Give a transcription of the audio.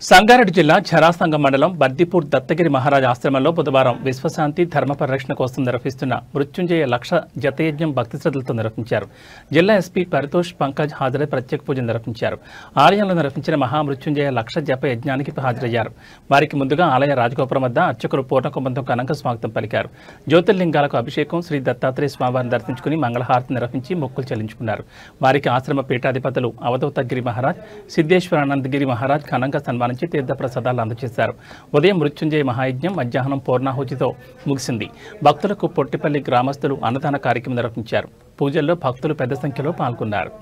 సంగారెడ్డి జిల్లా ఝరాసంగం మండలం బర్దిపూర్ దత్తగిరి మహారాజ్ ఆశ్రమంలో బుధవారం విశ్వశాంతి ధర్మ పరిరక్షణ కోసం నిర్వహిస్తున్న మృత్యుంజయ లక్ష జతయజ్ఞం భక్తి శ్రద్ధలతో నిర్వహించారు. జిల్లా ఎస్పీ పరితోష్ పంకజ్ హాజరై ప్రత్యేక పూజలు నిర్వహించారు. ఆలయంలో నిర్వహించిన మహామృత్యుంజయ లక్ష జప యజ్ఞానికి హాజరయ్యారు. వారికి ముందుగా ఆలయ రాజగోపురం వద్ద అర్చకులు పూర్ణకుంభంతో ఘనంగా స్వాగతం పలికారు. జ్యోతిర్లింగాలకు అభిషేకం, శ్రీ దత్తాత్రేయ స్వామివారిని దర్శించుకుని మంగళహారతి నిర్వహించి మొక్కులు చెల్లించుకున్నారు. వారికి ఆశ్రమ పీఠాధిపతులు అవధూతగిరి మహారాజ్, సిద్ధేశ్వరానందగిరి మహారాజ్ ఘనంగా నుంచి తీర్థ ప్రసాదాలు అందజేశారు. ఉదయం మృత్యుంజయ మహాయజ్ఞం, మధ్యాహ్నం పూర్ణాహుతితో ముగిసింది. భక్తులకు పొట్టిపల్లి గ్రామస్తులు అన్నదాన కార్యక్రమం నిర్వహించారు. పూజల్లో భక్తులు పెద్ద సంఖ్యలో పాల్గొన్నారు.